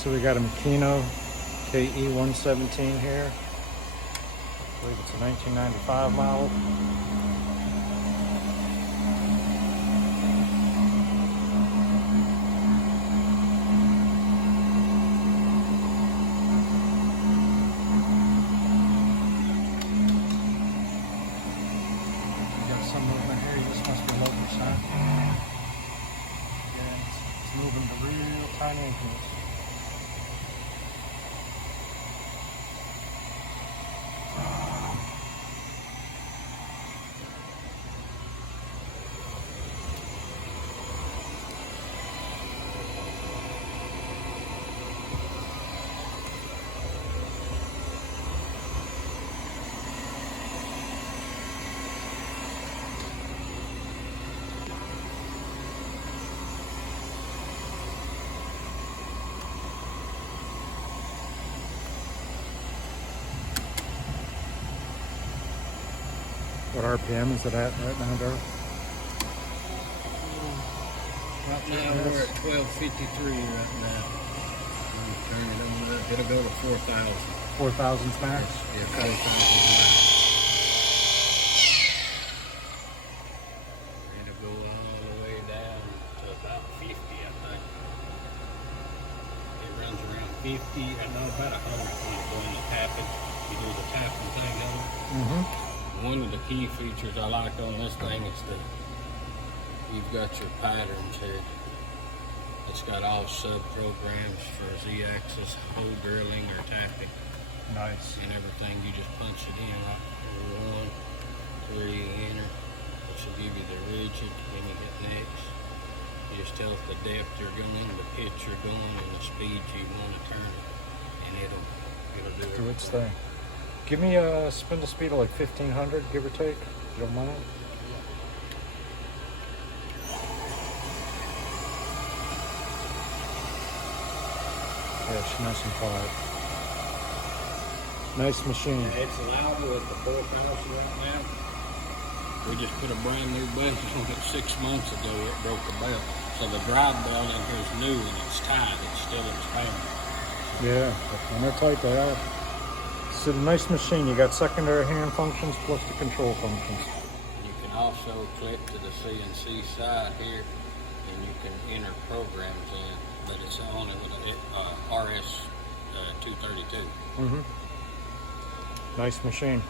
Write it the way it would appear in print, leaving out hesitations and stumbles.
So we got a Makino KE-117 here. I believe it's a 1995 model. We got some movement here. This must be low percent. Yeah, it's moving to real tiny increments. What RPM is it at right now, Darryl? Right now we're at 1253 right now. Turn it on up. It'll go to 4,000. 4,000's max? Yeah, 4,000 max. It'll go all the way down to about 50, I think. It runs around 50, I know about 100 when you're doing the tapping. You do the tapping thing on it. Mm-hmm. One of the key features I like on this thing is that you've got your patterns here. It's got all sub-programs for Z-axis, hole drilling or tapping. Nice. And everything, you just punch it in like 1, 3, enter. It should give you the rigid, then you hit next. You just tell it the depth you're going, the pitch you're going, and the speed you want to turn it. And it'll do it. Do its thing. Give me a spindle speed of like 1,500, give or take, if you don't mind. Yeah, she's nice and quiet. Nice machine. Yeah, it's allowable at the 4,000 right now. We just put a brand new belt on it 6 months ago. It broke the belt. So the drive belt in here is new and it's tight. It's still in span. Yeah, when they're tight they are. It's a nice machine. You got secondary hand functions plus the control functions. You can also click to the CNC side here and you can enter programs in, but it's only with a RS 232. Mm-hmm. Nice machine.